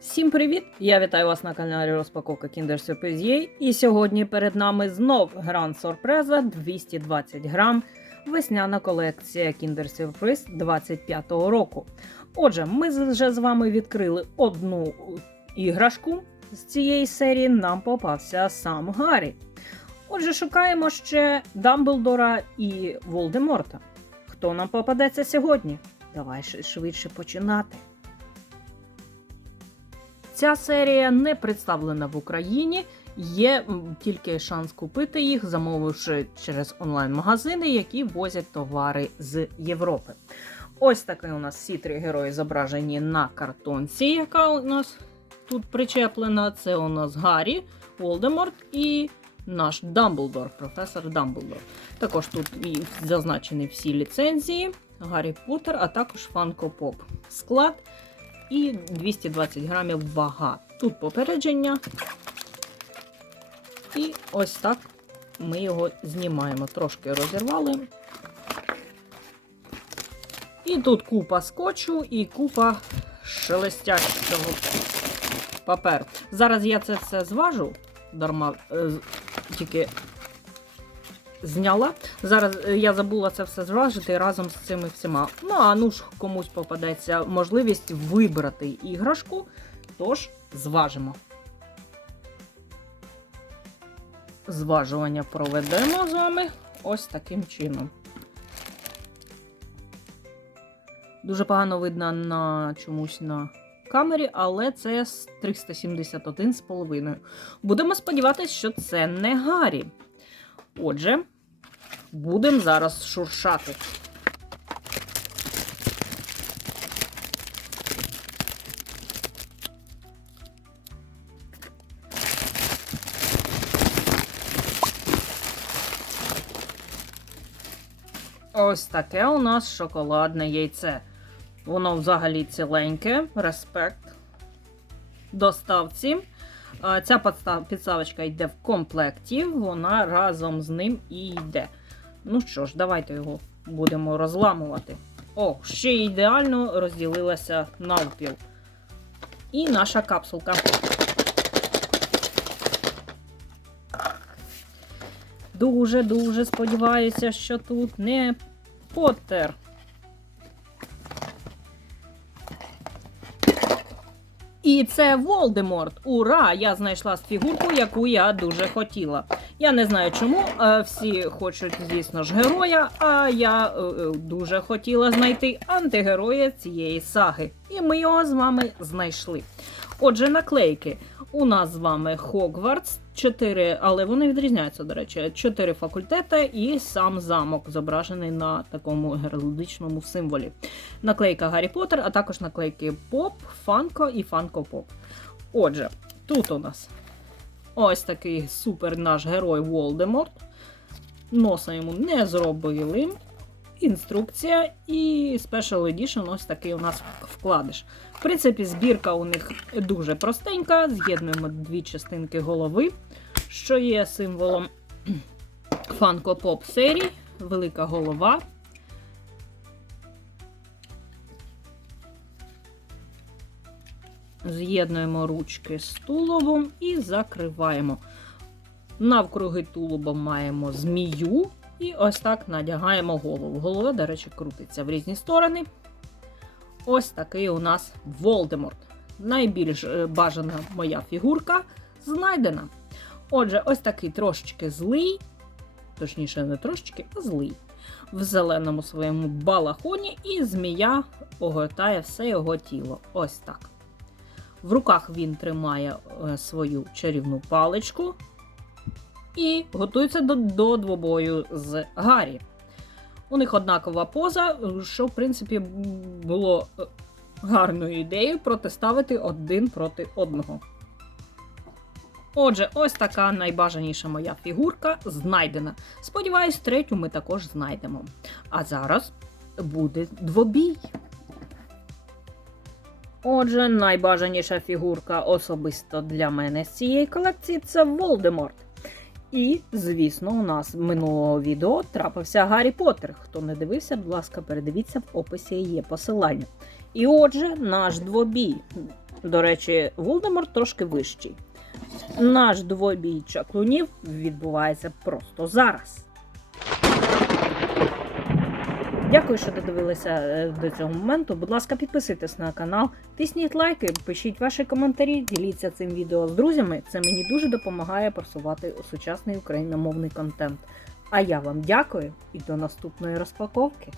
Всім привіт! Я вітаю вас на каналі Розпаковка Kinder Surprise І сьогодні перед нами знов Гранд Сорпреза 220 грам. Весняна колекція Kinder Surprise 25-го року. Отже, ми вже з вами відкрили одну іграшку з цієї серії. Нам попався сам Гаррі. Отже, шукаємо ще Дамблдора і Волдеморта. Хто нам попадеться сьогодні? Давай швидше починати. Ця серія не представлена в Україні. Є тільки шанс купити їх, замовивши через онлайн-магазини, які возять товари з Європи. Ось такий у нас всі три герої зображені на картонці, яка у нас тут причеплена. Це у нас Гаррі, Волдеморт і наш Дамблдор, професор Дамблдор. Також тут і зазначені всі ліцензії, Гаррі Поттер, а також Funko Pop. Склад і 220 грамів вага. Тут попередження. І ось так ми його знімаємо. Трошки розірвали. І тут купа скотчу і купа шелестящого паперу. Зараз я це все зважу, дарма е, тільки зняла. Зараз е, я забула це все зважити разом з цими всіма. Ну, а ну ж комусь попадеться можливість вибрати іграшку, тож зважимо. Зважування проведемо з вами ось таким чином. Дуже погано видно на чомусь на камері, але це з 371,5. Будемо сподіватися, що це не Гаррі. Отже, будемо зараз шуршати. Ось таке у нас шоколадне яйце. Воно взагалі ціленьке, респект доставці. Ця підставочка йде в комплекті, вона разом з ним і йде. Ну що ж, давайте його будемо розламувати. О, ще ідеально розділилася навпіл. І наша капсулка. Дуже-дуже сподіваюся, що тут не Поттер. І це Волдеморт. Ура! Я знайшла фігурку, яку я дуже хотіла. Я не знаю чому. е, Всі хочуть, звісно ж, героя. А я е, е, дуже хотіла знайти антигероя цієї саги. І ми його з вами знайшли. Отже, наклейки. У нас з вами Хогвартс, 4, але вони відрізняються, до речі, 4 факультети і сам замок, зображений на такому геральдичному символі. Наклейка Гаррі Поттер, а також наклейки Поп, Фанко і Фанко Поп. Отже, тут у нас ось такий супер наш герой Волдеморт. Носа йому не зробили. Інструкція і Special Edition ось такий у нас вкладиш. В принципі, збірка у них дуже простенька. З'єднуємо дві частинки голови, що є символом Funko Pop серії, велика голова. З'єднуємо ручки з тулубом і закриваємо. Навкруги тулуба маємо змію, і ось так надягаємо голову. Голова, до речі, крутиться в різні сторони. Ось такий у нас Волдеморт. Найбільш е, бажана моя фігурка знайдена. Отже, ось такий трошечки злий, точніше, не трошечки, а злий. В зеленому своєму балахоні, і змія огортає все його тіло. Ось так. В руках він тримає е, свою чарівну паличку і готується до, до двобою з Гаррі. У них однакова поза, що, в принципі, було е, гарною ідеєю протиставити один проти одного. Отже, ось така найбажаніша моя фігурка знайдена. Сподіваюсь, третю ми також знайдемо. А зараз буде двобій. Отже, найбажаніша фігурка особисто для мене з цієї колекції це Волдеморт. І, звісно, у нас минулого відео трапився Гаррі Поттер. Хто не дивився, будь ласка, передивіться в описі є посилання. І отже, наш двобій. До речі, Волдемор трошки вищий. Наш двобій чаклунів відбувається просто зараз. Дякую, що додивилися е, до цього моменту. Будь ласка, підписуйтесь на канал, тисніть лайки, пишіть ваші коментарі, діліться цим відео з друзями. Це мені дуже допомагає просувати сучасний україномовний контент. А я вам дякую і до наступної розпаковки.